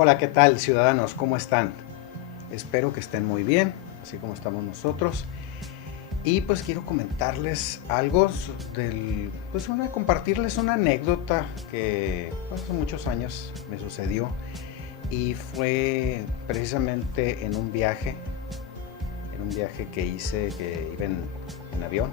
Hola, ¿qué tal, ciudadanos? ¿Cómo están? Espero que estén muy bien, así como estamos nosotros. Y pues quiero comentarles algo compartirles una anécdota que hace muchos años me sucedió y fue precisamente en un viaje que hice, que iba en avión.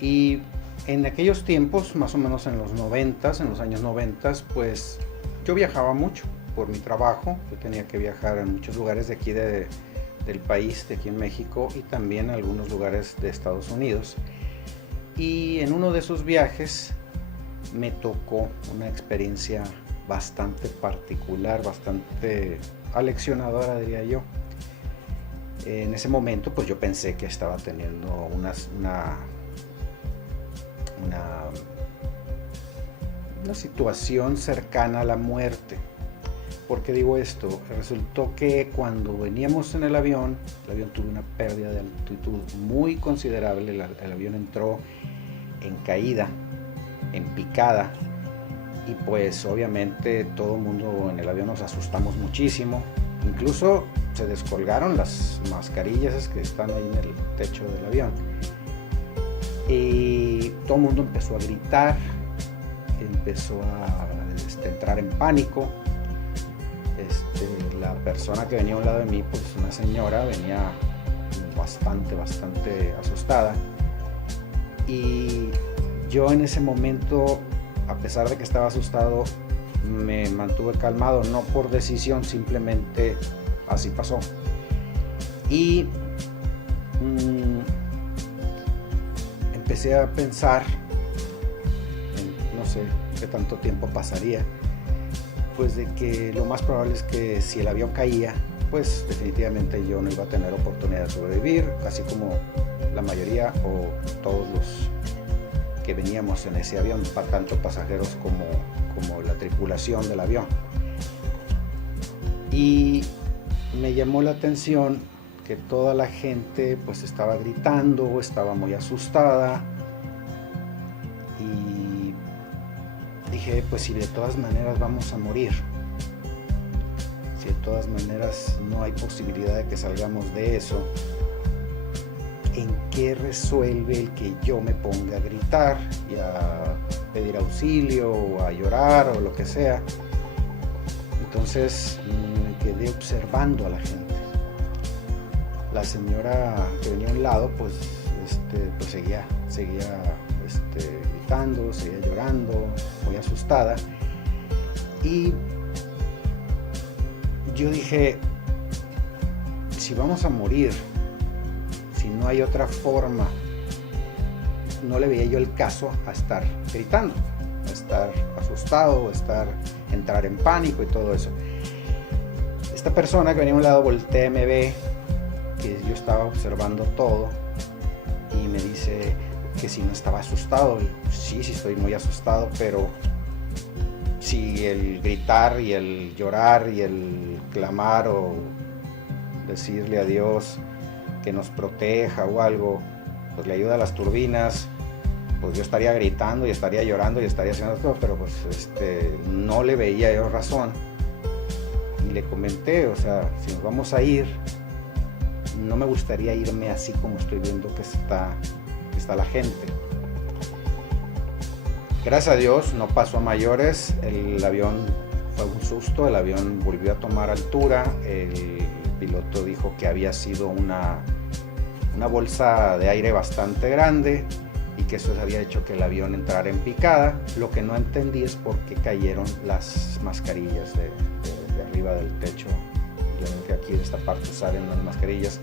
Y en aquellos tiempos, más o menos en los noventas, en los años noventas, pues yo viajaba mucho por mi trabajo. Yo tenía que viajar a muchos lugares de aquí del país, de aquí en México, y también a algunos lugares de Estados Unidos. Y en uno de esos viajes me tocó una experiencia bastante particular, bastante aleccionadora, diría yo. En ese momento pues yo pensé que estaba teniendo una situación cercana a la muerte. ¿Por qué digo esto? Resultó que cuando veníamos en el avión tuvo una pérdida de altitud muy considerable. El avión entró en caída, en picada, y pues obviamente todo el mundo en el avión nos asustamos muchísimo. Incluso se descolgaron las mascarillas que están ahí en el techo del avión, y todo el mundo empezó a gritar, empezó a entrar en pánico. La persona que venía a un lado de mí, pues una señora, venía bastante asustada, y yo en ese momento, a pesar de que estaba asustado, me mantuve calmado, no por decisión, simplemente así pasó. Y empecé a pensar no sé qué tanto tiempo pasaría, pues de que lo más probable es que si el avión caía, pues definitivamente yo no iba a tener oportunidad de sobrevivir, así como la mayoría o todos los que veníamos en ese avión, tanto pasajeros como la tripulación del avión. Y me llamó la atención que toda la gente pues estaba gritando, estaba muy asustada, y dije, pues si de todas maneras vamos a morir, si de todas maneras no hay posibilidad de que salgamos de eso, ¿en qué resuelve el que yo me ponga a gritar y a pedir auxilio o a llorar o lo que sea? Entonces me quedé observando a la gente. La señora que venía a un lado pues seguía gritando, seguía llorando, muy asustada, y yo dije, si vamos a morir, si no hay otra forma, no le veía yo el caso a estar gritando, a estar asustado, entrar en pánico y todo eso. Esta persona que venía a un lado voltea y me ve que yo estaba observando todo, y me dice que si no estaba asustado. Y sí estoy muy asustado, pero si el gritar y el llorar y el clamar o decirle a Dios que nos proteja o algo, pues le ayuda a las turbinas, pues yo estaría gritando y estaría llorando y estaría haciendo todo, pero pues no le veía yo razón. Y le comenté, o sea, si nos vamos a ir, no me gustaría irme así como estoy viendo que está la gente. Gracias a Dios no pasó a mayores. El avión fue un susto, el avión volvió a tomar altura. El piloto dijo que había sido una bolsa de aire bastante grande y que eso había hecho que el avión entrara en picada. Lo que no entendí es por qué cayeron las mascarillas de arriba del techo. Yo que aquí de esta parte salen las mascarillas.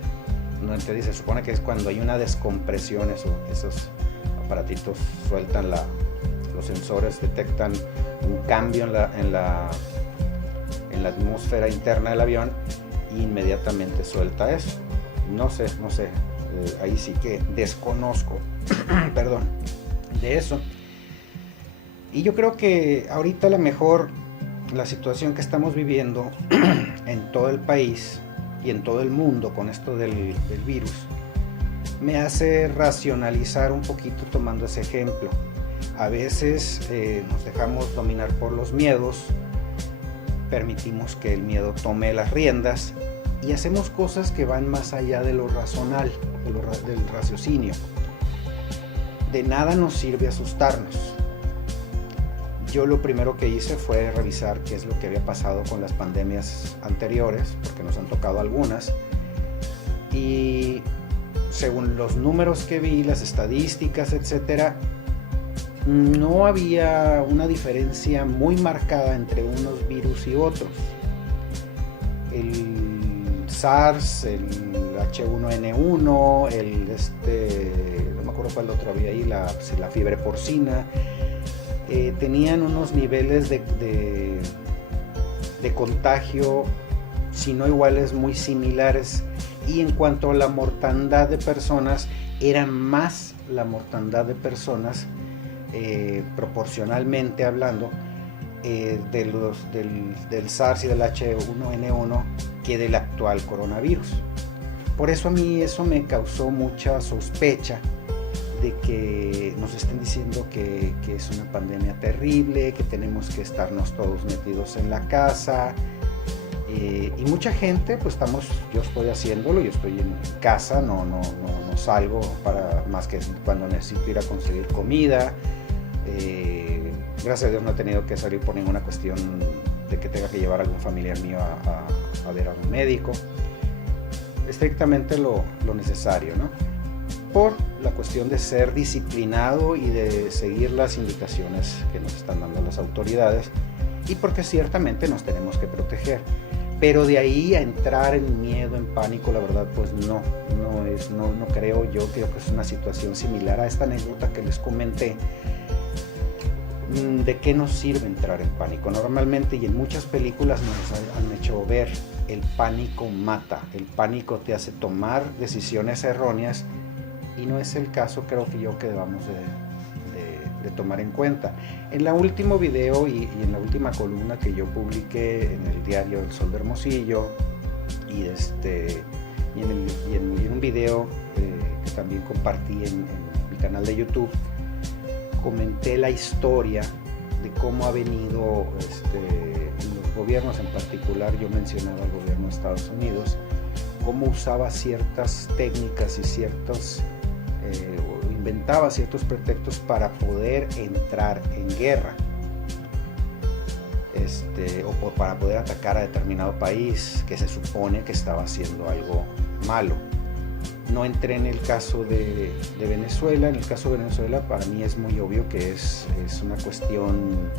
No entendí, se supone que es cuando hay una descompresión, esos aparatitos sueltan los sensores detectan un cambio en la atmósfera interna del avión, e inmediatamente suelta eso. No sé, ahí sí que desconozco perdón, de eso. Y yo creo que ahorita a lo mejor la situación que estamos viviendo en todo el país y en todo el mundo con esto del virus me hace racionalizar un poquito tomando ese ejemplo. A veces nos dejamos dominar por los miedos permitimos que el miedo tome las riendas y hacemos cosas que van más allá de lo racional, del raciocinio. De nada nos sirve asustarnos. Yo lo primero que hice fue revisar qué es lo que había pasado con las pandemias anteriores, porque nos han tocado algunas, y según los números que vi, las estadísticas, etcétera, no había una diferencia muy marcada entre unos virus y otros. El SARS, el H1N1, no me acuerdo cuál otro había ahí, la fiebre porcina, tenían unos niveles de contagio, si no iguales, muy similares, y en cuanto a la mortandad de personas, era más la mortandad de personas, proporcionalmente hablando, del SARS y del H1N1 que del actual coronavirus. Por eso a mí eso me causó mucha sospecha de que nos estén diciendo que es una pandemia terrible, que tenemos que estarnos todos metidos en la casa, y mucha gente, pues yo estoy haciéndolo, yo estoy en casa, no salgo para más que cuando necesito ir a conseguir comida. Gracias a Dios no he tenido que salir por ninguna cuestión de que tenga que llevar a algún familiar mío a ver a un médico. Estrictamente lo necesario, ¿no? Por la cuestión de ser disciplinado y de seguir las indicaciones que nos están dando las autoridades, y porque ciertamente nos tenemos que proteger. Pero de ahí a entrar en miedo, en pánico, la verdad, pues no creo. Yo creo que es una situación similar a esta anécdota que les comenté. ¿De qué nos sirve entrar en pánico? Normalmente y en muchas películas nos han hecho ver el pánico mata, el pánico te hace tomar decisiones erróneas, y no es el caso, creo que debamos de tomar en cuenta. En el último video y en la última columna que yo publiqué en el diario El Sol de Hermosillo, y en un video que también compartí en mi canal de YouTube, comenté la historia de cómo ha venido los gobiernos, en particular yo mencionaba el gobierno de Estados Unidos, cómo usaba ciertas técnicas y o inventaba ciertos pretextos para poder entrar en guerra, o para poder atacar a determinado país que se supone que estaba haciendo algo malo. No entré en el caso de Venezuela. En el caso de Venezuela, para mí es muy obvio que es una cuestión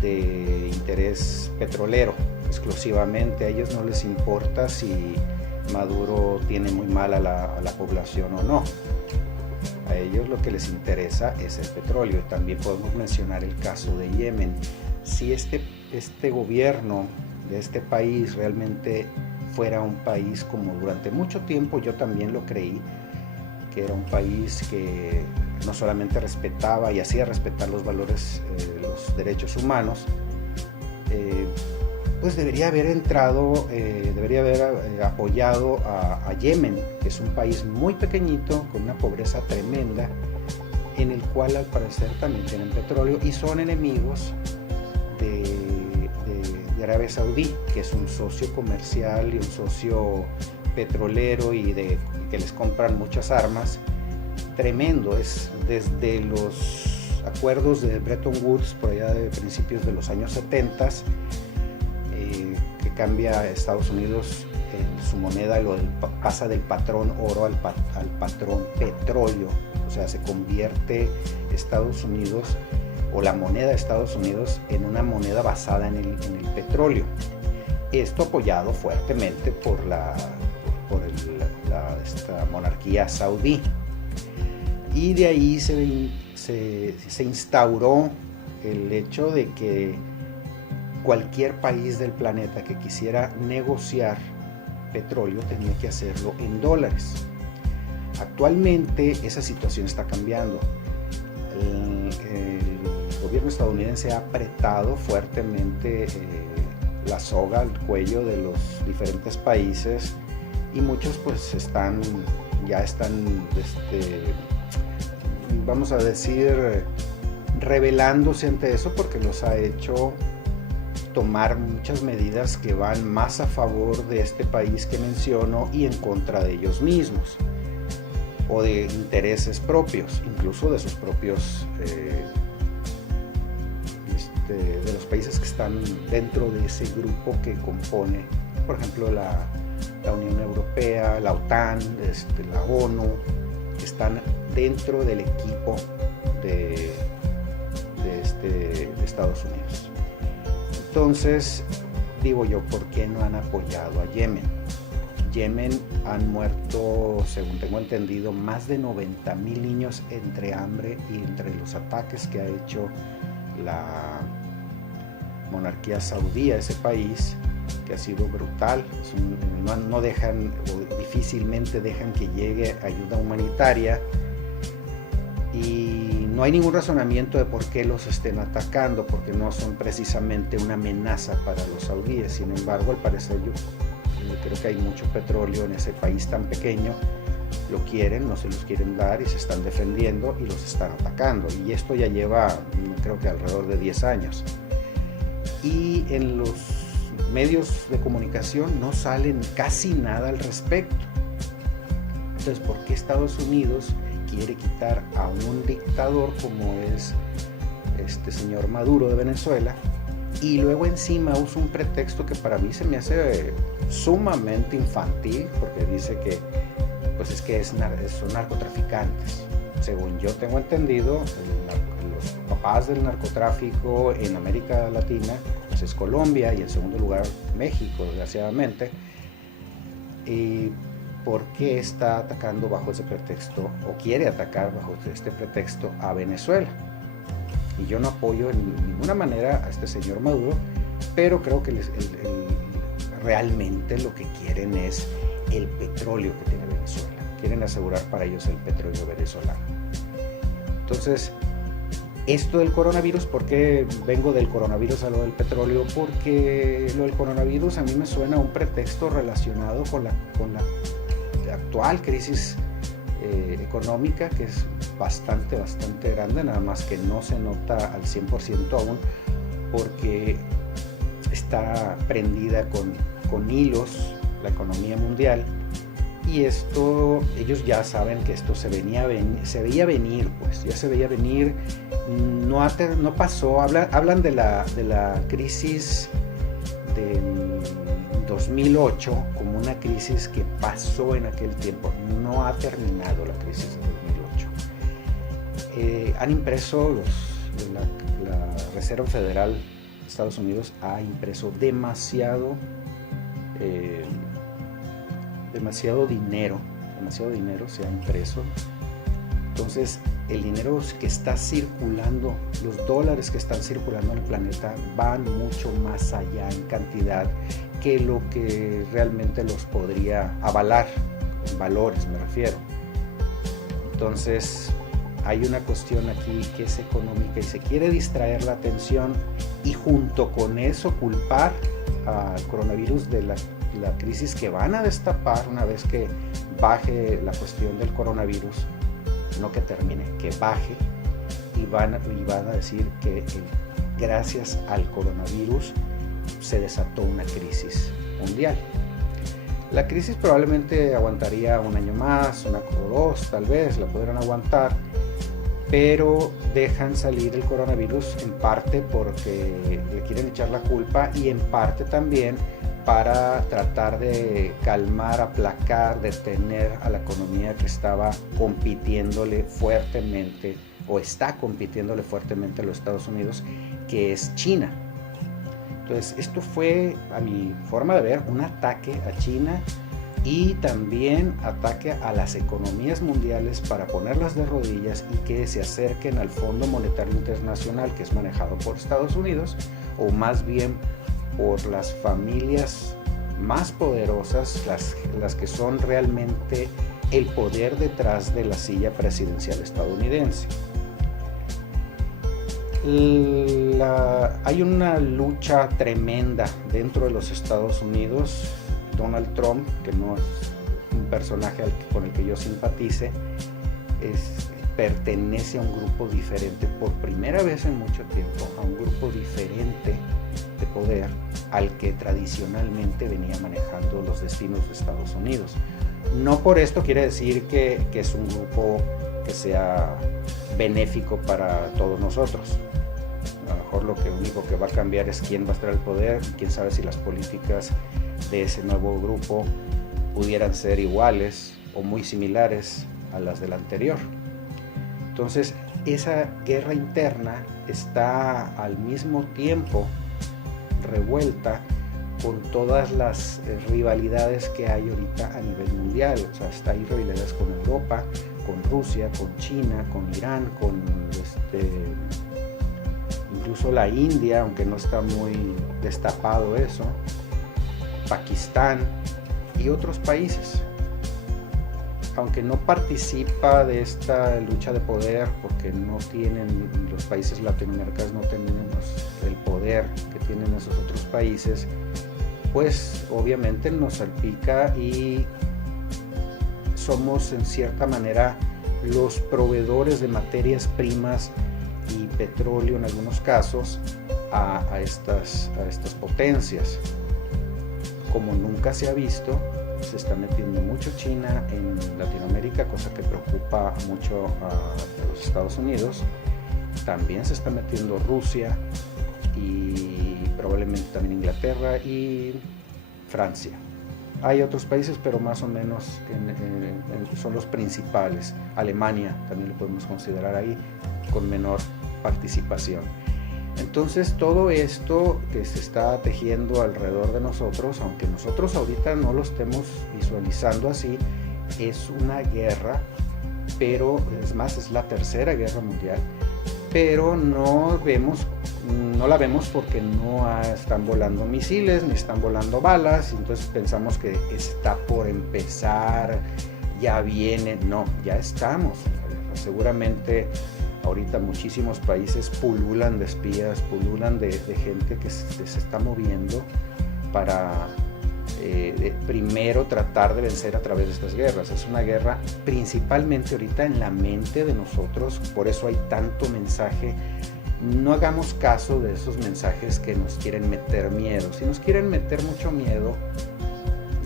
de interés petrolero exclusivamente. A ellos no les importa si Maduro tiene muy mal a la población o no. A ellos lo que les interesa es el petróleo. Y también podemos mencionar el caso de Yemen. Si este gobierno de este país realmente fuera un país como durante mucho tiempo yo también lo creí, que era un país que no solamente respetaba y hacía respetar los valores, los derechos humanos, pues debería haber apoyado a Yemen, que es un país muy pequeñito, con una pobreza tremenda, en el cual al parecer también tienen petróleo y son enemigos de Arabia Saudí, que es un socio comercial y un socio petrolero y que les compran muchas armas. Tremendo, es desde los acuerdos de Bretton Woods por allá de principios de los años 70, que cambia a Estados Unidos en su moneda, pasa del patrón oro al patrón petróleo, o sea, se convierte Estados Unidos o la moneda de Estados Unidos en una moneda basada en el petróleo. Esto apoyado fuertemente por esta monarquía saudí. Y de ahí se instauró el hecho de que cualquier país del planeta que quisiera negociar petróleo tenía que hacerlo en dólares. Actualmente esa situación está cambiando. El gobierno estadounidense ha apretado fuertemente la soga al cuello de los diferentes países, y muchos pues ya están vamos a decir rebelándose ante eso, porque los ha hecho tomar muchas medidas que van más a favor de este país que menciono y en contra de ellos mismos, o de intereses propios, incluso de sus propios, de los países que están dentro de ese grupo que compone, por ejemplo, la Unión Europea, la OTAN, la ONU, que están dentro del equipo de Estados Unidos. Entonces, digo yo, ¿por qué no han apoyado a Yemen? Yemen han muerto, según tengo entendido, más de 90,000 niños entre hambre y entre los ataques que ha hecho la monarquía saudí a ese país, que ha sido brutal. No dejan, o difícilmente dejan que llegue ayuda humanitaria, y no hay ningún razonamiento de por qué los estén atacando, porque no son precisamente una amenaza para los saudíes. Sin embargo, al parecer yo creo que hay mucho petróleo en ese país tan pequeño, lo quieren, no se los quieren dar y se están defendiendo y los están atacando, y esto ya lleva, creo que alrededor de 10 años, y en los medios de comunicación no salen casi nada al respecto. Entonces, ¿por qué Estados Unidos quiere quitar a un dictador como es este señor Maduro de Venezuela, y luego encima usa un pretexto que para mí se me hace sumamente infantil, porque dice que pues es que son narcotraficantes? Según yo tengo entendido, los papás del narcotráfico en América Latina pues es Colombia, y en segundo lugar México, desgraciadamente. ¿Y por qué está atacando bajo ese pretexto, o quiere atacar bajo este pretexto, a Venezuela? Y yo no apoyo en ninguna manera a este señor Maduro, pero creo que realmente lo que quieren es el petróleo que tiene Venezuela. Quieren asegurar para ellos el petróleo venezolano. Entonces, esto del coronavirus, ¿por qué vengo del coronavirus a lo del petróleo? Porque lo del coronavirus a mí me suena a un pretexto relacionado con la actual crisis económica, que es bastante grande, nada más que no se nota al 100% aún, porque está prendida con hilos la economía mundial, y esto, ellos ya saben que esto se veía venir, pues ya se veía venir. No pasó, hablan de la crisis del 2008 como una crisis que pasó en aquel tiempo. No ha terminado la crisis del 2008. Han impreso la Reserva Federal de Estados Unidos ha impreso demasiado dinero se ha impreso. Entonces, el dinero que está circulando, los dólares que están circulando en el planeta, van mucho más allá en cantidad que lo que realmente los podría avalar, en valores me refiero. Entonces, hay una cuestión aquí que es económica y se quiere distraer la atención, y junto con eso culpar al coronavirus de la crisis que van a destapar una vez que baje la cuestión del coronavirus. No que termine, que baje, y van a decir que gracias al coronavirus se desató una crisis mundial. La crisis probablemente aguantaría un año más, una o dos, tal vez la podrán aguantar, pero dejan salir el coronavirus en parte porque le quieren echar la culpa, y en parte también para tratar de calmar, aplacar, detener a la economía que estaba compitiéndole fuertemente, o está compitiéndole fuertemente a los Estados Unidos, que es China. Entonces, esto fue, a mi forma de ver, un ataque a China, y también ataque a las economías mundiales para ponerlas de rodillas y que se acerquen al Fondo Monetario Internacional, que es manejado por Estados Unidos, o más bien por las familias más poderosas, las que son realmente el poder detrás de la silla presidencial estadounidense. Hay una lucha tremenda dentro de los Estados Unidos. Donald Trump, que no es un personaje con el que yo simpatice, pertenece a un grupo diferente, por primera vez en mucho tiempo, a un grupo diferente de poder al que tradicionalmente venía manejando los destinos de Estados Unidos. No por esto quiere decir que es un grupo que sea benéfico para todos nosotros. A lo mejor lo único que va a cambiar es quién va a estar al poder, y quién sabe si las políticas de ese nuevo grupo pudieran ser iguales o muy similares a las del anterior. Entonces, esa guerra interna está al mismo tiempo revuelta con todas las rivalidades que hay ahorita a nivel mundial. O sea, hay rivalidades con Europa, con Rusia, con China, con Irán, con incluso la India, aunque no está muy destapado eso, Pakistán y otros países. Aunque no participa de esta lucha de poder, porque no tienen, los países latinoamericanos no tenemos el poder que tienen esos otros países, pues obviamente nos salpica y somos en cierta manera los proveedores de materias primas y petróleo en algunos casos a estas potencias. Como nunca se ha visto, se está metiendo mucho China en Latinoamérica, cosa que preocupa mucho a los Estados Unidos. También se está metiendo Rusia y probablemente también Inglaterra y Francia. Hay otros países, pero más o menos son los principales. Alemania también lo podemos considerar ahí, con menor participación. Entonces todo esto que se está tejiendo alrededor de nosotros, aunque nosotros ahorita no lo estemos visualizando así, es una guerra, pero es más, es la tercera guerra mundial, pero no la vemos porque no están volando misiles ni están volando balas, entonces pensamos que está por empezar, ya viene. No, ya estamos en la guerra. Seguramente ahorita muchísimos países pululan de espías, pululan de gente que se está moviendo para primero tratar de vencer a través de estas guerras. Es una guerra principalmente ahorita en la mente de nosotros, por eso hay tanto mensaje. No hagamos caso de esos mensajes que nos quieren meter miedo. Si nos quieren meter mucho miedo,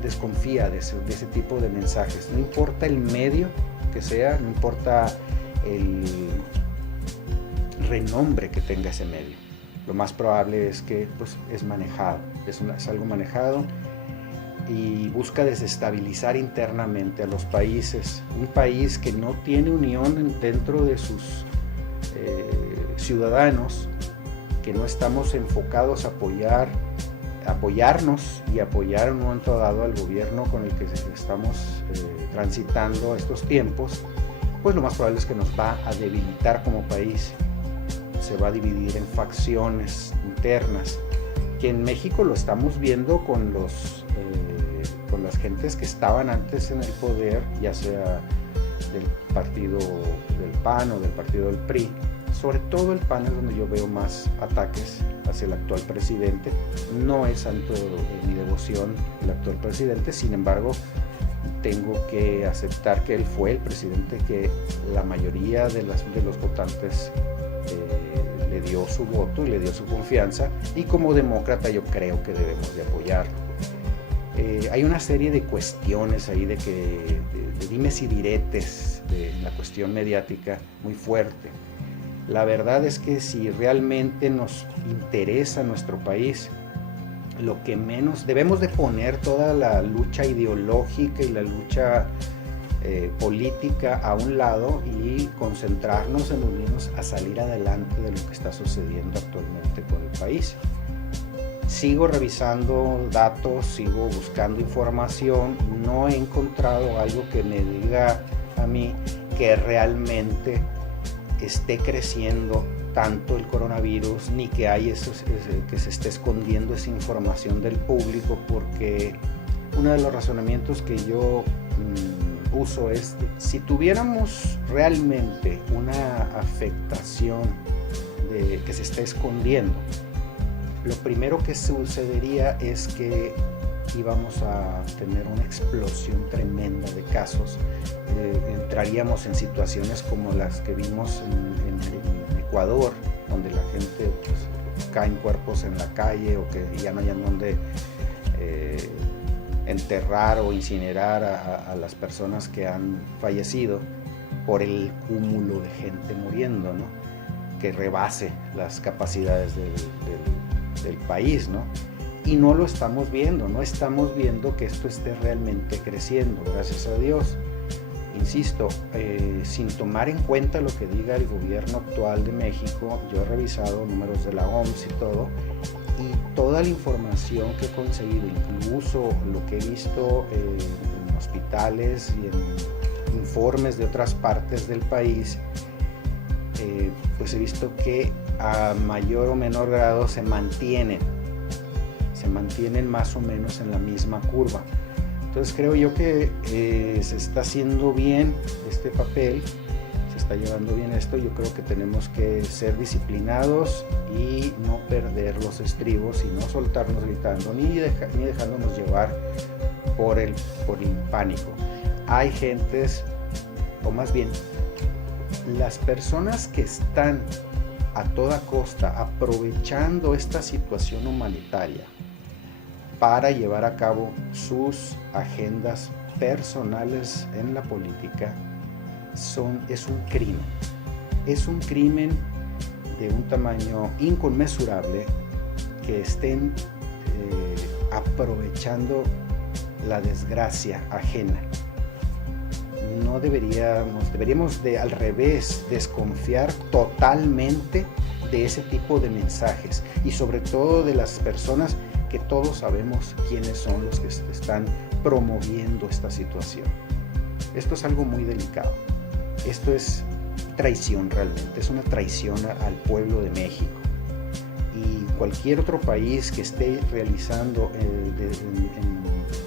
desconfía de ese tipo de mensajes. No importa el medio que sea, no importa el renombre que tenga ese medio. Lo más probable es que pues, es manejado, es algo manejado y busca desestabilizar internamente a los países. Un país que no tiene unión dentro de sus ciudadanos, que no estamos enfocados a apoyarnos y apoyar en un momento dado al gobierno con el que estamos transitando estos tiempos, pues lo más probable es que nos va a debilitar como país. Se va a dividir en facciones internas, que en México lo estamos viendo con las gentes que estaban antes en el poder, ya sea del partido del PAN o del partido del PRI. Sobre todo el PAN es donde yo veo más ataques hacia el actual presidente. No es santo de mi devoción el actual presidente, sin embargo tengo que aceptar que él fue el presidente que la mayoría de los votantes le dio su voto y le dio su confianza, y como demócrata yo creo que debemos de apoyarlo. Hay una serie de cuestiones ahí de dimes y diretes de la cuestión mediática muy fuerte. La verdad es que si realmente nos interesa nuestro país, lo que menos debemos de poner toda la lucha ideológica y la lucha política a un lado y concentrarnos en unirnos a salir adelante de lo que está sucediendo actualmente con el país. Sigo revisando datos, sigo buscando información, no he encontrado algo que me diga a mí que realmente esté creciendo tanto el coronavirus, ni que hay que se esté escondiendo esa información del público, porque uno de los razonamientos que yo uso es, si tuviéramos realmente una afectación que se está escondiendo, lo primero que sucedería es que sí vamos a tener una explosión tremenda de casos. Entraríamos en situaciones como las que vimos en Ecuador, donde la gente pues, caen cuerpos en la calle o que ya no hayan donde enterrar o incinerar a las personas que han fallecido por el cúmulo de gente muriendo, ¿no? Que rebase las capacidades del país, ¿no? Y no lo estamos viendo, no estamos viendo que esto esté realmente creciendo, gracias a Dios. Insisto, sin tomar en cuenta lo que diga el gobierno actual de México, yo he revisado números de la OMS y todo, y toda la información que he conseguido, incluso lo que he visto en hospitales y en informes de otras partes del país, pues he visto que a mayor o menor grado se mantienen más o menos en la misma curva. Entonces creo yo que se está haciendo bien este papel, se está llevando bien esto. Yo creo que tenemos que ser disciplinados y no perder los estribos y no soltarnos gritando ni dejándonos llevar por el pánico. Hay gentes, o más bien las personas que están a toda costa aprovechando esta situación humanitaria para llevar a cabo sus agendas personales en la política, es un crimen. Es un crimen de un tamaño inconmensurable que estén aprovechando la desgracia ajena. No deberíamos de al revés desconfiar totalmente de ese tipo de mensajes y sobre todo de las personas que todos sabemos quiénes son los que están promoviendo esta situación. Esto es algo muy delicado. Esto es traición realmente, es una traición al pueblo de México. Y cualquier otro país que esté realizando,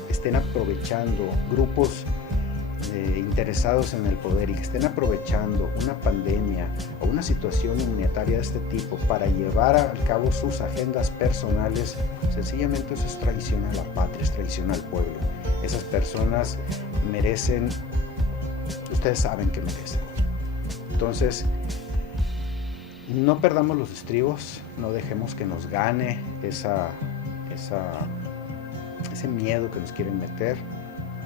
estén aprovechando grupos interesados en el poder y que estén aprovechando una pandemia o una situación humanitaria de este tipo para llevar a cabo sus agendas personales, sencillamente eso es traición a la patria, es traición al pueblo. Esas personas merecen, ustedes saben que merecen. Entonces, no perdamos los estribos, no dejemos que nos gane ese miedo que nos quieren meter.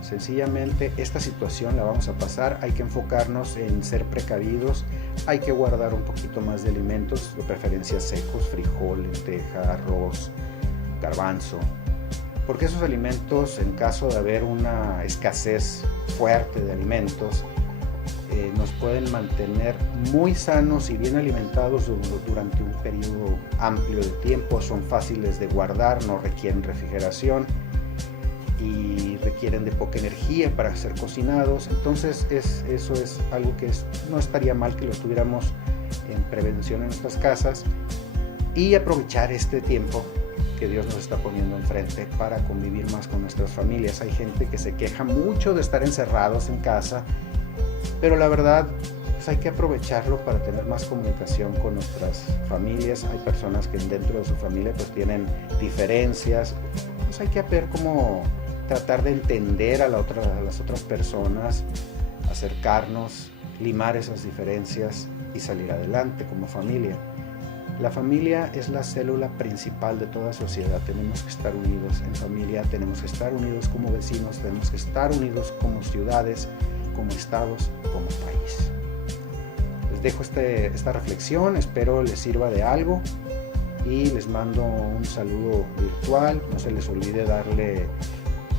Sencillamente esta situación la vamos a pasar, hay que enfocarnos en ser precavidos, hay que guardar un poquito más de alimentos, de preferencia secos, frijol, lenteja, arroz, garbanzo, porque esos alimentos, en caso de haber una escasez fuerte de alimentos, nos pueden mantener muy sanos y bien alimentados durante un periodo amplio de tiempo, son fáciles de guardar, no requieren refrigeración y requieren de poca energía para ser cocinados. Entonces eso es algo que no estaría mal que lo tuviéramos en prevención en nuestras casas y aprovechar este tiempo que Dios nos está poniendo enfrente para convivir más con nuestras familias. Hay gente que se queja mucho de estar encerrados en casa, pero la verdad pues hay que aprovecharlo para tener más comunicación con nuestras familias. Hay personas que dentro de su familia pues tienen diferencias, pues hay que ver cómo tratar de entender a las otras personas, acercarnos, limar esas diferencias y salir adelante como familia. La familia es la célula principal de toda sociedad. Tenemos que estar unidos en familia, tenemos que estar unidos como vecinos, tenemos que estar unidos como ciudades, como estados, como país. Les dejo esta reflexión, espero les sirva de algo y les mando un saludo virtual. No se les olvide darle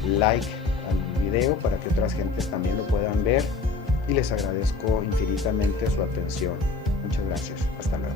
like al video para que otras gentes también lo puedan ver y les agradezco infinitamente su atención. Muchas gracias. Hasta luego.